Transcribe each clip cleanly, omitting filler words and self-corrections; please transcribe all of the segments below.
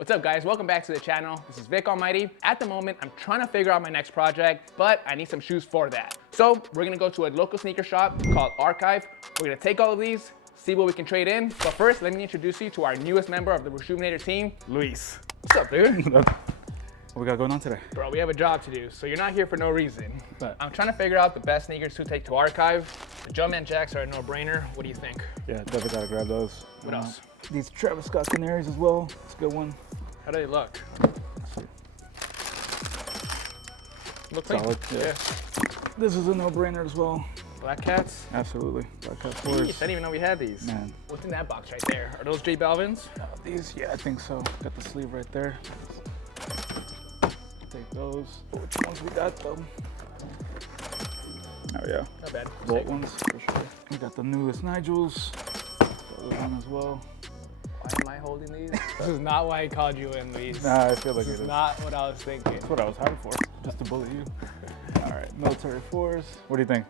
What's up guys, welcome back to the channel. This is Vick Almighty. At the moment, I'm trying to figure out my next project, but I need some shoes for that. So we're gonna go to a local sneaker shop called Archive. We're gonna take all of these, see what we can trade in. But first, let me introduce you to our newest member of the Rejuvenator team, Luis. What's up, dude? What we got going on today? Bro, we have a job to do, so you're not here for no reason. But I'm trying to figure out the best sneakers to take to Archive. The Jumpman Jacks are a no-brainer. What do you think? yeah, definitely gotta grab those. What else? These Travis Scott Canaries as well. It's a good one. How do they look? Look Solid, clean. yeah. This is a no-brainer as well. Black Cats? Absolutely. Black Cat Jeez, I Force. didn't even know we had these. Man. What's in that box right there? Are those J Balvin's? These, yeah, I think so. Got the sleeve right there. Take those. Which ones we got though? Oh yeah. Not bad. Bolt ones for sure. We got the newest Nigels. Got those one as well. Why am I holding these? This is not why I called you in, Luis. Nah, I feel like This it is is. not what I was thinking. That's what I was hired for. Just to bully you. All right, military force. What do you think?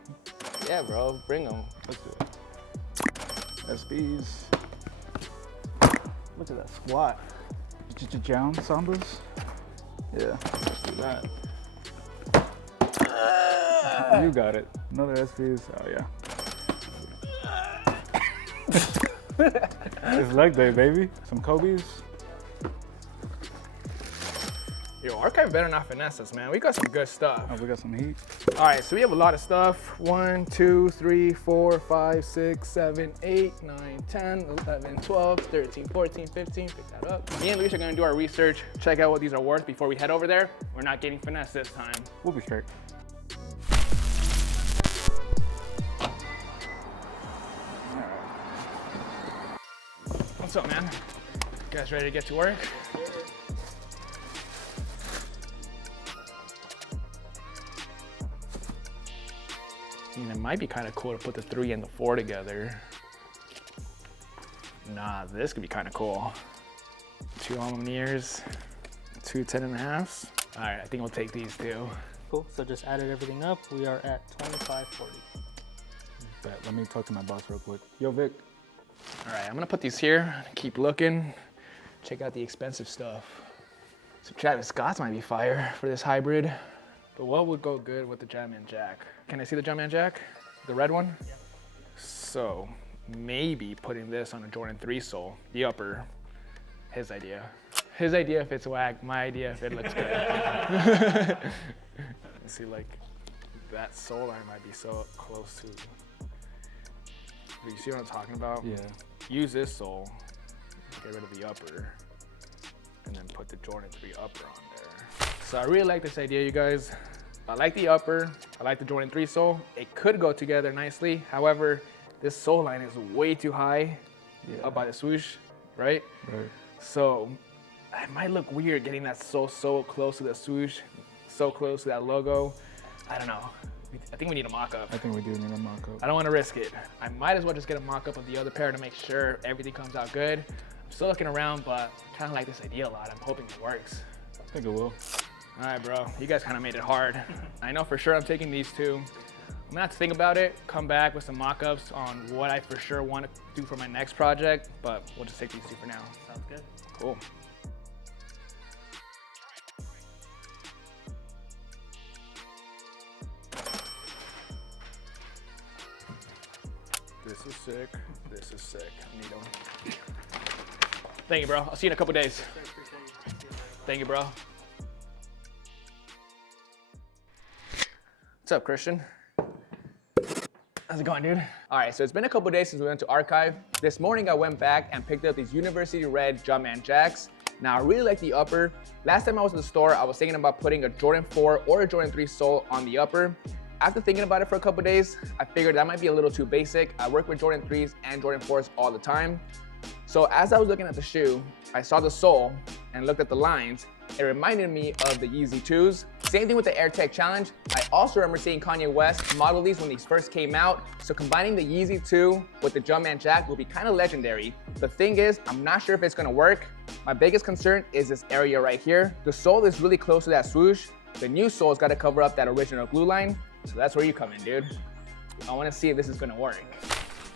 Yeah, bro, bring them. Let's do it. SBs. Look at that squat. Jown Sambas. Yeah, let's do that. You got it. Another SBs. Oh yeah. It's leg day, baby. Some Kobe's. Yo, Archive better not finesse us, man. We got some good stuff. Oh, we got some heat. All right, so we have a lot of stuff. 1, 2, 3, 4, 5, 6, 7, 8, 9, 10, 11, 12, 13, 14, 15. Pick that up. Me and Luis are gonna do our research, check out what these are worth before we head over there. We're not getting finesse this time. We'll be straight. What's up, man? You guys ready to get to work? I mean, it might be kind of cool to put the 3 and the 4 together. Nah, this could be kind of cool. 2 A Ma Manieres, 2 10.5s. All right, I think we'll take these two. Cool, so just added everything up. We are at 2540. Bet. Let me talk to my boss real quick. Yo, Vic. All right, I'm gonna put these here, keep looking, check out the expensive stuff. Some Travis Scott's might be fire for this hybrid, but what would go good with the Jumpman Jack? Can I see the Jumpman Jack? The red one? Yeah. So maybe putting this on a Jordan 3 sole, the upper, his idea. His idea if it's whack, my idea if it looks good. You see, like, that sole line might be so close to. You see what I'm talking about? Yeah. Use this sole, get rid of the upper, and then put the Jordan 3 upper on there. So I really like this idea, you guys. I like the upper, I like the Jordan 3 sole. It could go together nicely. However, this sole line is way too high up by the swoosh, right? Right. So it might look weird getting that sole so close to the swoosh, so close to that logo. I don't know. I think we need a mock-up. I think we do need a mock-up. I don't want to risk it. I might as well just get a mock-up of the other pair to make sure everything comes out good. I'm still looking around, but I kind of like this idea a lot. I'm hoping it works. I think it will. All right, bro. You guys kind of made it hard. I know for sure I'm taking these two. I'm gonna have to think about it, come back with some mock-ups on what I for sure want to do for my next project, but we'll just take these two for now. Sounds good. Cool. This is sick. This is sick. I need them. Thank you, bro. I'll see you in a couple days. Thank you, bro. What's up, Christian? How's it going, dude? All right, so it's been a couple days since we went to Archive. This morning I went back and picked up these University Red Jumpman Jacks. Now I really like the upper. Last time I was at the store, I was thinking about putting a Jordan 4 or a Jordan 3 sole on the upper. After thinking about it for a couple days, I figured that might be a little too basic. I work with Jordan 3s and Jordan 4s all the time. So as I was looking at the shoe, I saw the sole and looked at the lines. It reminded me of the Yeezy 2s. Same thing with the AirTech Challenge. I also remember seeing Kanye West model these when these first came out. So combining the Yeezy 2 with the Jumpman Jack will be kind of legendary. The thing is, I'm not sure if it's gonna work. My biggest concern is this area right here. The sole is really close to that swoosh. The new sole's gotta cover up that original glue line. So that's where you come in, dude. I wanna see if this is gonna work.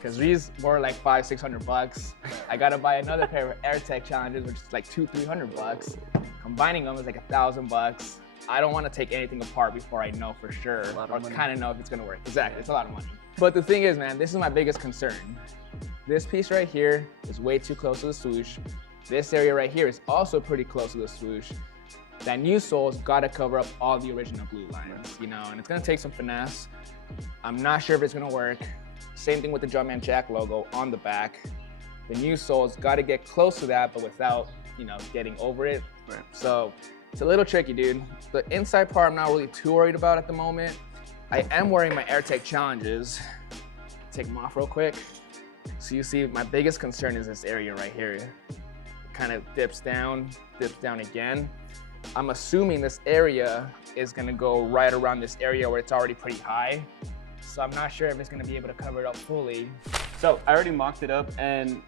because these were like $500-600. I gotta buy another pair of AirTech Challenges, which is like $200-300. Combining them is like $1,000. I don't want to take anything apart before I know for sure, or kind of know if it's gonna work. Exactly, it's a lot of money. But the thing is, man, this is my biggest concern. This piece right here is way too close to the swoosh. This area right here is also pretty close to the swoosh. That new sole's gotta cover up all the original glue lines, you know, and it's gonna take some finesse. I'm not sure if it's gonna work. Same thing with the Jumpman Jack logo on the back. The new sole's gotta get close to that, but without, you know, getting over it. Right. So it's a little tricky, dude. The inside part I'm not really too worried about at the moment. I am wearing my AirTech Challenges. Take them off real quick. So you see, my biggest concern is this area right here. It kind of dips down again. I'm assuming this area is gonna go right around this area where it's already pretty high. So I'm not sure if it's gonna be able to cover it up fully. So I already mocked it up, and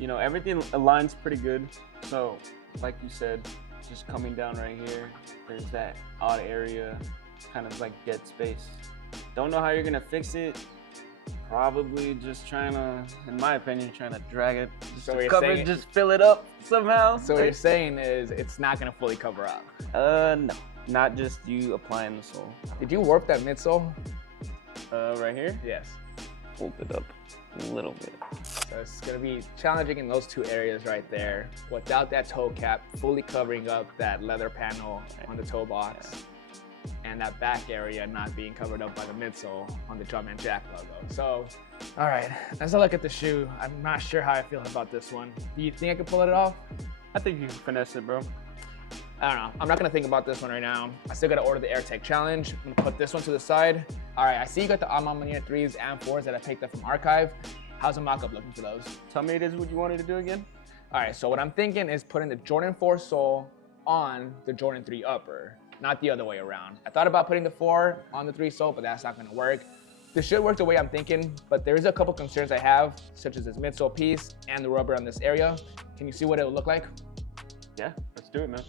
you know, everything aligns pretty good. So like you said, just coming down right here, there's that odd area, kind of like dead space. Don't know how you're gonna fix it. Probably just trying to, in my opinion, trying to drag it, just fill it up somehow. So what you're saying is it's not gonna fully cover up? No, not just you applying the sole. Did you warp that midsole? Right here? Yes. Hold it up a little bit. So it's gonna be challenging in those two areas right there, without that toe cap fully covering up that leather panel on the toe box. Yeah. And that back area not being covered up by the midsole on the Jumpman Jack logo. So, all right, as I look at the shoe, I'm not sure how I feel about this one. Do you think I can pull it off? I think you can finesse it, bro. I don't know. I'm not gonna think about this one right now. I still gotta order the AirTech Challenge. I'm gonna put this one to the side. All right, I see you got the A Ma Maniere 3s and 4s that I picked up from Archive. How's the mock-up looking for those? Tell me it is what you wanted to do again. All right, so what I'm thinking is putting the Jordan 4 sole on the Jordan 3 upper, not the other way around. I thought about putting the 4 on the 3 sole, but that's not gonna work. This should work the way I'm thinking, but there's a couple concerns I have, such as this midsole piece and the rubber on this area. Can you see what it would look like? Yeah, let's do it, man.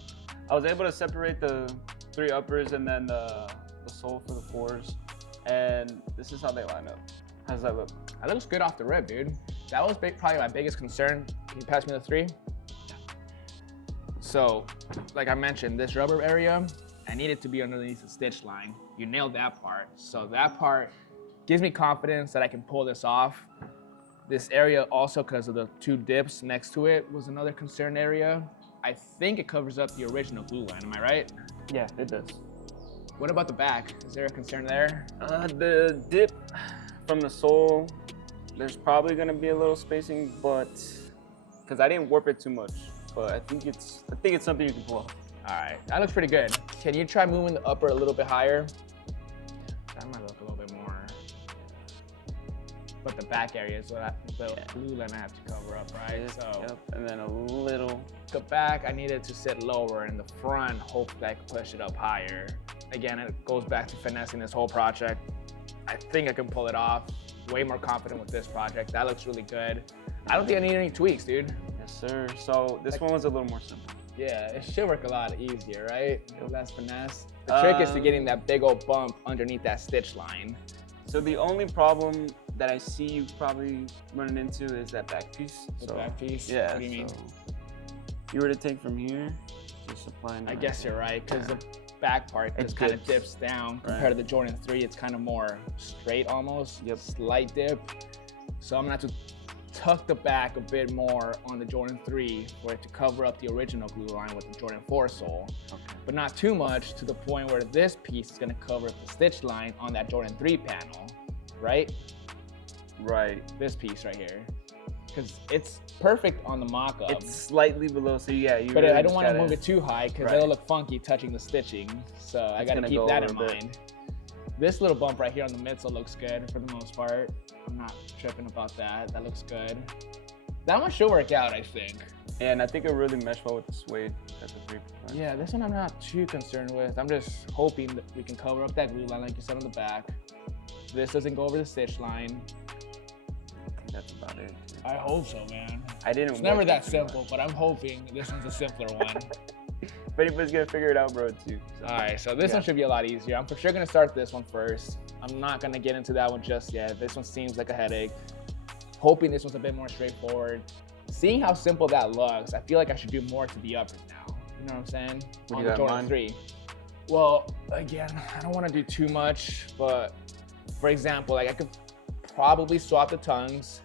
I was able to separate the 3 uppers and then the sole for the 4s, and this is how they line up. How does that look? That looks good off the rip, dude. That was probably my biggest concern. Can you pass me the 3? So, like I mentioned, this rubber area, I need it to be underneath the stitch line. You nailed that part. So that part gives me confidence that I can pull this off. This area also, because of the 2 dips next to it, was another concern area. I think it covers up the original glue line, am I right? Yeah, it does. What about the back? Is there a concern there? The dip from the sole, there's probably gonna be a little spacing, but because I didn't warp it too much, but I think it's something you can pull off. All right, that looks pretty good. Can you try moving the upper a little bit higher? That might look a little bit more. But the back area is what the glue line I have to cover up, right? So, yep, and then a little. The back, I need it to sit lower, and the front, hopefully I can push it up higher. Again, it goes back to finessing this whole project. I think I can pull it off. Way more confident with this project. That looks really good. I don't think I need any tweaks, dude. Yes, sir. So this one was a little more simple. Yeah, it should work a lot easier, right? Less finesse. The trick is to getting that big old bump underneath that stitch line. So the only problem that I see you probably running into is that back piece. The back piece? Yeah. What do you mean? If you were to take from here, just applying. I guess you're right, because the back part just kind of dips down compared to the Jordan 3. It's kind of more straight almost. Yep. Slight dip. So I'm gonna have to tuck the back a bit more on the Jordan 3 for it to cover up the original glue line with the Jordan 4 sole. Okay. But not too much to the point where this piece is gonna cover up the stitch line on that Jordan 3 panel, right? Right. This piece right here. Because it's perfect on the mock-up. It's slightly below, so yeah. But really I don't want to move it too high because it'll look funky touching the stitching. So I got to keep that in mind. This little bump right here on the midsole looks good for the most part. I'm not tripping about that. That looks good. That one should work out, I think. And I think it really meshed well with the suede at the 3 point. Yeah, this one I'm not too concerned with. I'm just hoping that we can cover up that glue line like you said on the back. This doesn't go over the stitch line. I think that's about it. I hope so, man. I didn't. It's never that simple, but I'm hoping this one's a simpler one. If anybody's gonna figure it out, bro, it's you. So. All right, so this one should be a lot easier. I'm for sure gonna start this one first. I'm not gonna get into that one just yet. This one seems like a headache. Hoping this one's a bit more straightforward. Seeing how simple that looks, I feel like I should do more to the uppers now. You know what I'm saying? What On do you the got in Jordan mind? 3. Well, again, I don't want to do too much, but for example, like I could probably swap the tongues.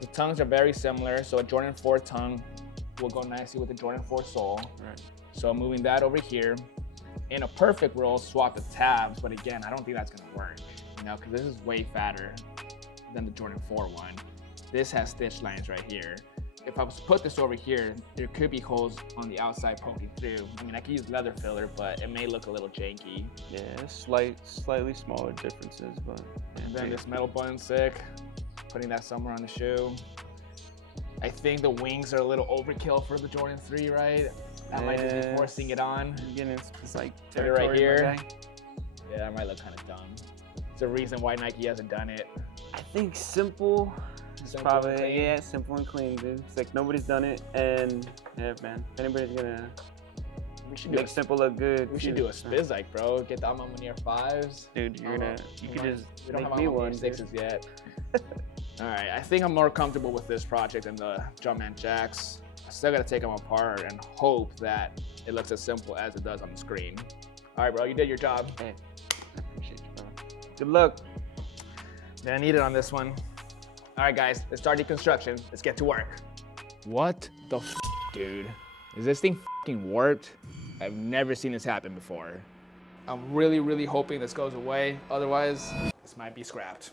The tongues are very similar, so a Jordan 4 tongue will go nicely with the Jordan 4 sole. Right. So moving that over here. In a perfect roll, swap the tabs, but again, I don't think that's gonna work, you know, because this is way fatter than the Jordan 4 one. This has stitch lines right here. If I was to put this over here, there could be holes on the outside poking through. I mean, I could use leather filler, but it may look a little janky. Yeah, slightly smaller differences, but. And then this metal button's sick. Putting that somewhere on the shoe. I think the wings are a little overkill for the Jordan 3, right? That might just be forcing it on. Again, it's like Put it right territory, here. my guy. Yeah, that might look kind of dumb. It's the reason why Nike hasn't done it. I think simple is Simple and probably, clean. yeah, simple and clean, dude. It's like nobody's done it, and yeah, man, if anybody's gonna We should do make simple look good, We should shoot. do a Spizike, bro. Get the A Ma Maniere 5s. Dude, you could just We don't make have me A Ma one, Maniere dude. 6s yet. All right, I think I'm more comfortable with this project than the Jumpman Jacks. I still gotta take them apart and hope that it looks as simple as it does on the screen. All right, bro, you did your job. Hey, I appreciate you, bro. Good luck. I need it on this one. All right, guys, let's start deconstruction. Let's get to work. What the f, dude? Is this thing f***ing warped? I've never seen this happen before. I'm really, really hoping this goes away. Otherwise, this might be scrapped.